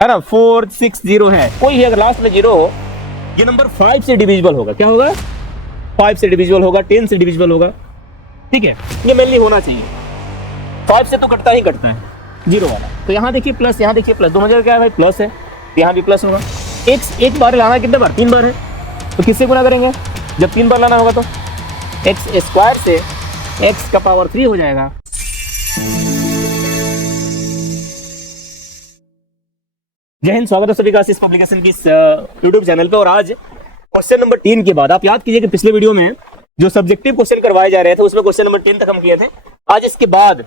है ना, 460 है, कोई भी अगर लास्ट में जीरो हो, ये नंबर 5 से डिविजिबल होगा। क्या होगा? 5 से डिविजिबल होगा, 10 से डिविजिबल होगा। ठीक है, ये मेनली होना चाहिए। 5 से तो कटता ही कटता है जीरो वाला। तो यहाँ देखिए प्लस, यहाँ देखिए प्लस, दोनों जगह क्या है भाई? प्लस है, तो यहाँ भी प्लस होगा। एक बार लाना कितने बार? 3 बार है, तो किससे गुना करेंगे? जब 3 बार लाना होगा तो एक्स स्क्वायर से एक्स का पावर 3 हो जाएगा। जय हिंद, स्वागत है सभी का इस पब्लिकेशन की यूट्यूब चैनल पे। और आज क्वेश्चन नंबर 3 के बाद आप याद कीजिए कि पिछले वीडियो में जो सब्जेक्टिव क्वेश्चन करवाए जा रहे थे उसमें क्वेश्चन नंबर 10 तक हम किए थे। आज इसके बाद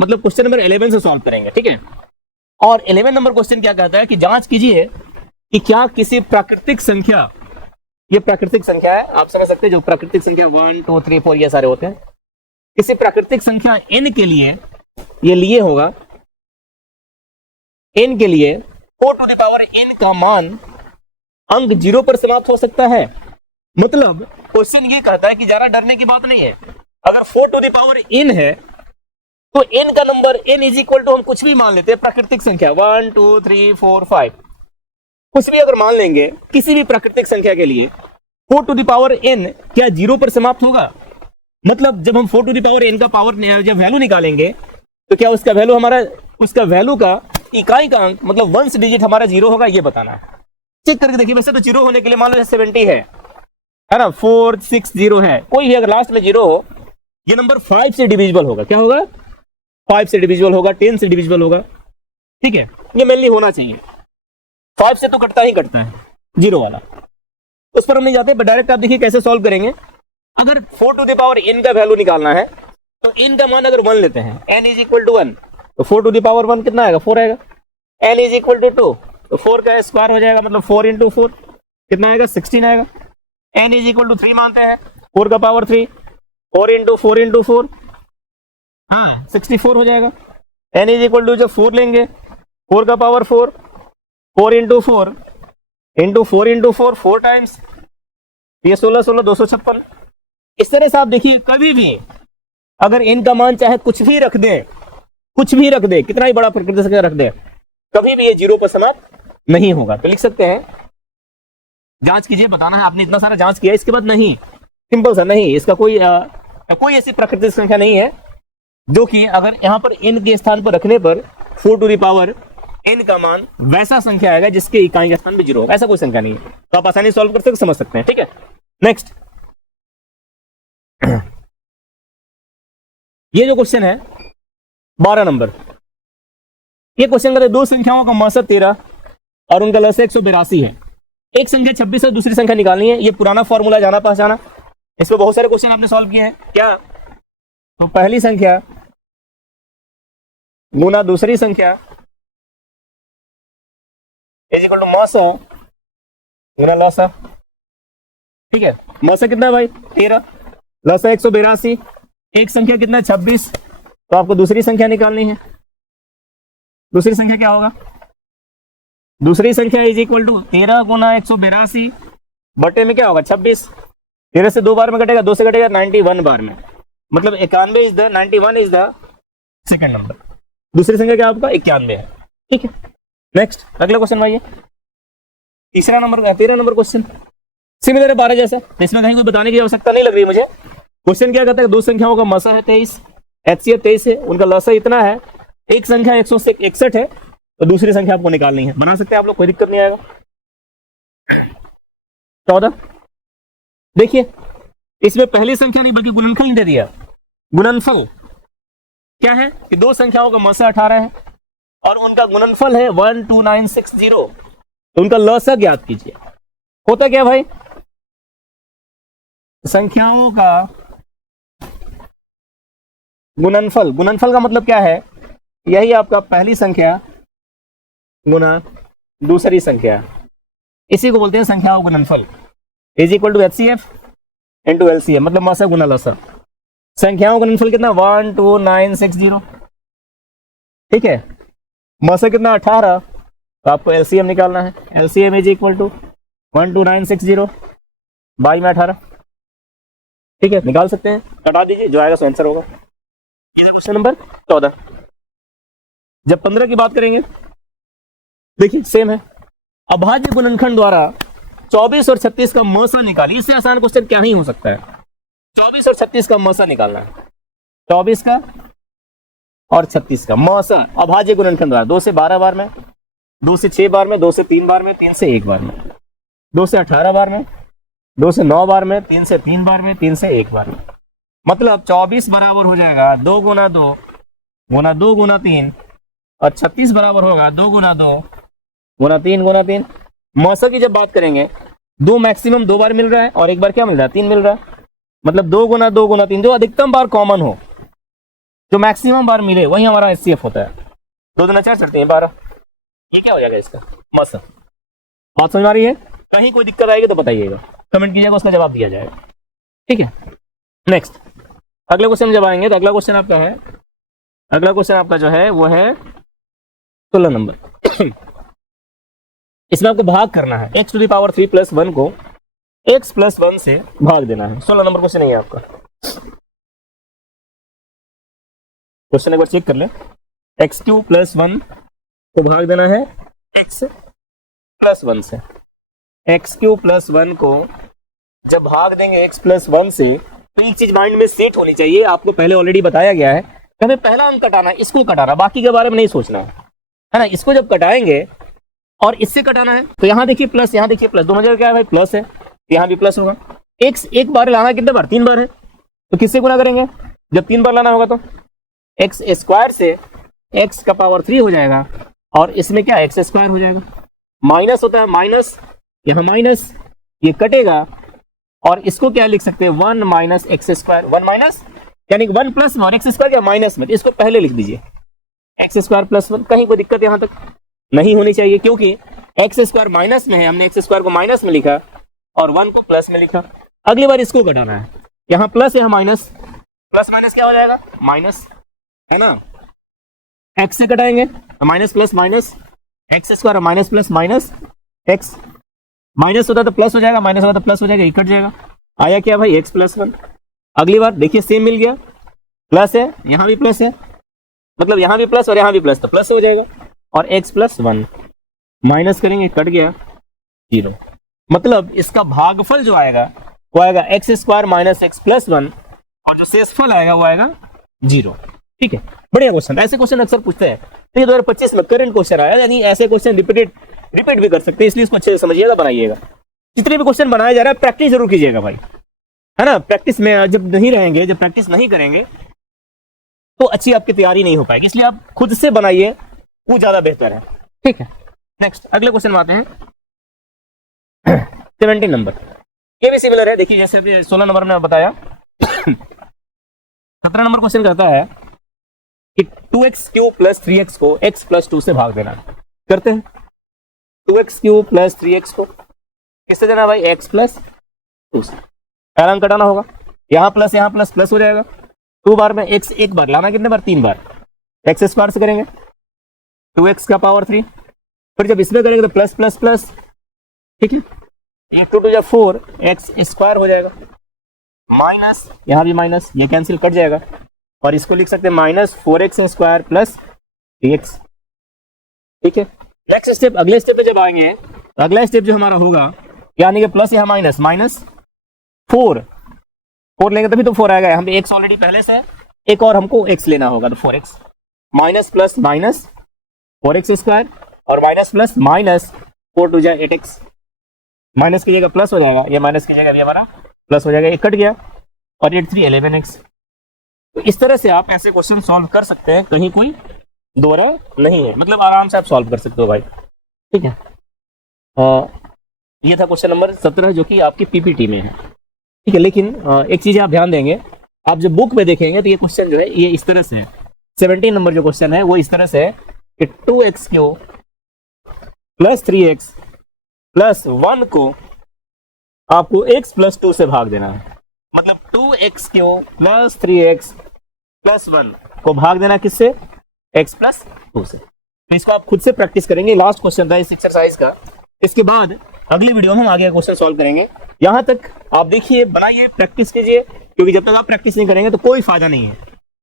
मतलब क्वेश्चन नंबर 11 से सॉल्व करेंगे। ठीक है, और 11 नंबर क्वेश्चन क्या कहता है कि जांच कीजिए कि क्या किसी प्राकृतिक संख्या, ये प्राकृतिक संख्या है, आप समझ सकते हैं, जो प्राकृतिक संख्या 1 2 3 4 ये सारे होते हैं। किसी प्राकृतिक संख्या n के लिए ये लिए होगा, n के लिए 4 टू द पावर n का मान अंक 0 पर समाप्त हो सकता है। मतलब क्वेश्चन ये कहता है कि ज्यादा डरने की बात नहीं है। अगर 4 टू द पावर n है तो n का number n is equal to, हम कुछ भी मान लेते हैं, प्राकृतिक संख्या 1 2 3 4 5, कुछ भी अगर मान लेंगे किसी भी प्राकृतिक संख्या के लिए, 4 टू द पावर n क्या 0 पर समाप्त होगा? मतलब जब हम 4 टू द पावर n का पावर जब वैल्यू निकालेंगे तो क्या उसका वैल्यू हमारा, उसका वैल्यू का इकाई का अंक मतलब वंस डिजिट हमारा 0 होगा? ये बताना है। चेक करके देखिए, वैसे तो 0 होने के लिए मान लो 70 है ना, 460 है, कोई भी अगर लास्ट में 0 हो, ये नंबर 5 से डिविजिबल होगा। क्या होगा? 5 से डिविजिबल होगा, 10 से डिविजिबल होगा। ठीक है, ये मेनली होना चाहिए। 5 से तो कटता ही कटता है जीरो वाला, उस पर हम नहीं जाते, डायरेक्ट आप देखिए कैसे सॉल्व करेंगे। अगर 4 टू द पावर n का वैल्यू निकालना है तो n का मान अगर 1 लेते हैं, n इज इक्वल टू 1, तो 4 टू द पावर 1 कितना आएगा? 4 आएगा। n इज इक्वल टू 2, तो 4 का स्क्वायर हो जाएगा, मतलब 4 इंटू 4 कितना आएगा? 16 आएगा। n इज इक्वल टू 3 मानते हैं, 4 का पावर 3, 4 इंटू 4 इंटू 4, हाँ 64 हो जाएगा। n इज इक्वल टू, जब 4 लेंगे 4 का power 4, 4 into 4 into 4 into 4, 4 times, ये 16 16 256। इस तरह से आप देखिए, कभी भी अगर n का मान चाहे कुछ भी रख दें, कुछ भी रख दे, कितना ही बड़ा प्राकृतिक संख्या रख दे, कभी भी ये 0 पर समाप्त नहीं होगा। तो लिख सकते हैं, जांच कीजिए, बताना है आपने इतना सारा जांच किया, इसके बाद नहीं, सिंपल सा नहीं, इसका कोई ऐसी प्राकृतिक संख्या नहीं है जो कि अगर यहां पर n के स्थान पर रखने पर 4 टू द पावर n का मान वैसा संख्या आएगा जिसके इकाई के स्थान पर 0 होगा, ऐसा कोई संख्या नहीं है। तो आप आसानी सॉल्व कर सकते, समझ सकते हैं। ठीक है, नेक्स्ट ये जो क्वेश्चन है 12 नंबर, ये क्वेश्चन कहते हैं दो संख्याओं का औसत 13 और उनका लसागु 182 है। एक संख्या 26 है, दूसरी संख्या निकालनी है। ये पुराना फॉर्मूला जाना पहचाना, इस पर बहुत सारे क्वेश्चन आपने सॉल्व किए हैं। क्या? तो पहली संख्या गुना दूसरी संख्या इज इक्वल टू मौसा गुना लसा। ठीक है, मौसा कितना है भाई? 13, लसा 182, एक संख्या कितना है? 26, तो आपको दूसरी संख्या निकालनी है। दूसरी संख्या क्या होगा? दूसरी संख्या इज इक्वल टू 13 गुना 182 बटे में क्या होगा? 26। 13 से 2 बार में कटेगा, 2 से कटेगा 91 बार में, मतलब 91 is the 91 is the second number. दूसरी संख्या क्या आपका? 91 है। ठीक है, नेक्स्ट अगला क्वेश्चन भाई, तीसरा नंबर, 13 नंबर क्वेश्चन सिमिलर है 12 जैसा, तो इसमें कहीं कोई बताने की आवश्यकता नहीं लग रही मुझे। क्वेश्चन क्या कहता है? दो संख्याओं का मसा है 23, HCF 23 है, उनका लसा इतना है, एक संख्या 161 है, तो दूसरी संख्या आपको निकालनी है। बना सकते हैं आप लोग, कोई दिक्कत नहीं आएगा। 14 देखिए, इसमें पहली संख्या नहीं बल्कि गुणनफल दे दिया। गुणनफल क्या है कि दो संख्याओं का मसा 18 है और उनका गुणनफल है 12960, तो उनका लसा ज्ञात कीजिए। होता क्या भाई? संख्याओं का गुणनफल, गुणनफल का मतलब क्या है? यही आपका पहली संख्या गुना दूसरी संख्या, इसी को बोलते हैं संख्याओं गुणनफल। Is equal to HCF into LCM, मतलब मसा गुना लसा। संख्याओं गुणनफल कितना? 12960। ठीक है, मसा कितना? 18, तो आपको LCM निकालना है। LCM is equal to 12960 by में 18। ठीक है, निकाल सकते हैं, कटा दीजिए, जो आएगा सो आंसर होगा। Question number 14। जब 15 की बात करेंगे देखिए सेम है। अभाज्य गुणनखंड द्वारा 24 और 36 का मौसा निकालिए। इससे आसान क्वेश्चन क्या ही हो सकता है। 24 और 36 का मौसा निकालना है। 24 का और 36 का मौसा अभाज्य गुणनखंड द्वारा 2 से 12 बार में, 2 से 6 बार में, 2 से 3 बार में, 3 से 1 बार में, 2 से 18 बार में, 2 से 9 बार में, 3 से 3 बार में, 3 से 1 बार में। मतलब 24 बराबर हो जाएगा 2 गुना 2 गुना 2 गुना 3 और 36 बराबर होगा 2 गुना 2 गुना 3 गुना 3। मौसा की जब बात करेंगे, 2 मैक्सिमम 2 बार मिल रहा है और 1 बार क्या मिल रहा है, 3 मिल रहा है। मतलब 2 गुना 2 गुना 3, जो अधिकतम बार कॉमन हो, जो मैक्सिमम बार मिले, वही हमारा एचसीएफ होता है। 2 दूना 4 चढ़ते हैं 12। ये क्या हो जाएगा इसका मौसा। बात समझ आ रही है? कहीं कोई दिक्कत आएगी तो बताइएगा, कमेंट कीजिएगा, उसका जवाब दिया जाएगा। ठीक है, नेक्स्ट अगले क्वेश्चन जब आएंगे तो अगला क्वेश्चन आपका है, अगला क्वेश्चन आपका जो है वो है 16 नंबर। इसमें आपको भाग करना है। x to the power 3 plus 1 को x प्लस 1 से भाग देना है। 16 नंबर क्वेश्चन नहीं है आपका। क्वेश्चन एक बार चेक कर ले। एक्स क्यू प्लस 1 को भाग देना है x प्लस 1 से। एक्स क्यू प्लस 1 को जब भाग देंगे x प्लस 1 से, तो एक चीज माइंड में सेट होनी चाहिए। आपको पहले ऑलरेडी बताया गया है, हमें पहला अंक कटाना है, इसको कटाना, बाकी के बारे में नहीं सोचना है ना। इसको जब कटाएंगे और इससे कटाना है, तो यहाँ देखिए प्लस, यहाँ देखिए प्लस, दोनों जगह क्या है भाई, प्लस है, यहाँ भी प्लस होगा। x एक बार लाना है, कितने बार, 3 बार है, तो किससे गुना करेंगे, जब 3 बार लाना होगा तो एक्स स्क्वायर से x का पावर 3 हो जाएगा और इसमें क्या एक्स स्क्वायर हो जाएगा। माइनस होता है, माइनस, यहाँ माइनस, ये कटेगा और इसको क्या लिख सकते हैं, 1 माइनस एक्स स्क्वायर। 1 माइनस यानी 1 प्लस में और एक्स स्क्वायर या माइनस में, इसको पहले लिख दीजिए एक्स स्क्वायर प्लस 1। कहीं कोई दिक्कत यहाँ तक नहीं होनी चाहिए, क्योंकि एक्स स्क्वायर माइनस में है, हमने एक्स स्क्वायर को माइनस में लिखा और 1 को प्लस में लिखा। अगली बार इसको घटाना है, यहाँ प्लस यहाँ माइनस, प्लस माइनस क्या हो जाएगा, माइनस, है ना। एक्स से घटाएंगे तो minus plus minus, x square minus plus minus x, minus होता तो प्लस हो जाएगा, माइनस होता तो प्लस हो जाएगा, ये कट जाएगा। आया क्या भाई, एक्स प्लस 1। अगली बार देखिए सेम मिल गया, प्लस है, यहाँ भी प्लस है, मतलब यहाँ भी प्लस और यहाँ भी प्लस, तो प्लस हो जाएगा और x प्लस 1 माइनस करेंगे, कट गया 0। मतलब इसका भागफल जो आएगा वो आएगा x square minus x plus 1 और जो शेषफल आएगा वो आएगा 0। ठीक है, बढ़िया क्वेश्चन। ऐसे क्वेश्चन अक्सर पूछते हैं, तो ये 2025 में करंट क्वेश्चन आया, यानी ऐसे क्वेश्चन रिपीट भी कर सकते हैं, इसलिए इसको अच्छे से समझिएगा, बनाइएगा। जितने भी क्वेश्चन बनाया जा रहा है प्रैक्टिस जरूर कीजिएगा भाई, है ना। प्रैक्टिस में जब नहीं रहेंगे, जब प्रैक्टिस नहीं करेंगे तो अच्छी आपकी तैयारी नहीं हो पाएगी, इसलिए आप खुद से बनाइए, वो ज्यादा बेहतर है। ठीक है, नेक्स्ट अगले क्वेश्चन में आते हैं। 17 नंबर, ये भी सिमिलर है। देखिए जैसे अभी 16 नंबर में बताया, 17 नंबर क्वेश्चन कहता है कि 2x क्यूब प्लस 3x को x प्लस 2 से भाग देना। करते हैं। 2x क्यूब प्लस 3x को किससे देना भाई, x प्लस 2 से। पहला अंक कटाना होगा, यहाँ प्लस प्लस हो जाएगा। 2 बार में x एक बार लाना, कितने बार, 3 बार, एक्स स्क्वायर से करेंगे 2x का पावर 3, फिर जब इसमें करेंगे तो प्लस प्लस प्लस। ठीक है, ये 2 2 4 एक्स स्क्वायर हो जाएगा, माइनस यहाँ भी माइनस, ये कैंसिल कट जाएगा और इसको लिख सकते हैं minus 4x square plus 3x। ठीक है, नेक्स्ट स्टेप, अगले स्टेप पे जब आएंगे तो अगला स्टेप जो हमारा होगा, यानी कि प्लस यहाँ माइनस, माइनस 4 लेंगे तभी तो 4 आएगा। यहाँ पे x ऑलरेडी पहले से है, एक और हमको x लेना होगा, तो 4x minus plus minus 4x square और माइनस प्लस माइनस 4 2 जा 8x, माइनस की जगह प्लस हो जाएगा, ये माइनस की जगह भी हमारा प्लस हो जाएगा, ये कट गया और 8 3 11x। तो इस तरह से आप ऐसे क्वेश्चन सॉल्व कर सकते हैं, कहीं कोई दोहरा नहीं है, मतलब आराम से आप सॉल्व कर सकते हो भाई। ठीक है, ये था क्वेश्चन नंबर 17 जो कि आपकी पीपीटी में है। ठीक है, लेकिन एक चीज आप ध्यान देंगे, आप जब बुक में देखेंगे तो ये क्वेश्चन जो है ये इस तरह से है। 17 नंबर जो क्वेश्चन है वो इस तरह से है कि 2x cube plus 3x plus 1 को आपको x प्लस 2 से भाग देना है। मतलब 2x cube plus 3x plus 1 को भाग देना किससे, x प्लस 2 से। तो इसको आप खुद से प्रैक्टिस करेंगे, लास्ट क्वेश्चन था इस एक्सरसाइज का। इसके बाद अगली वीडियो में हम आगे क्वेश्चन सॉल्व करेंगे। यहाँ तक आप देखिए, बनाइए, प्रैक्टिस कीजिए, क्योंकि जब तक आप प्रैक्टिस नहीं करेंगे तो कोई फायदा नहीं है,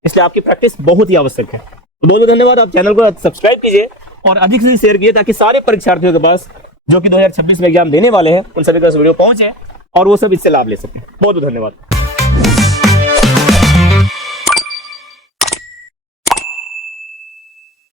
इसलिए आपकी प्रैक्टिस बहुत ही आवश्यक है। तो बहुत बहुत धन्यवाद। आप चैनल को सब्सक्राइब कीजिए और अधिक से शेयर कीजिए ताकि सारे परीक्षार्थियों के पास जो कि 2026 में एग्जाम देने वाले हैं उन सभी का वीडियो पहुंचे और वो सब इससे लाभ ले सकें। बहुत बहुत धन्यवाद।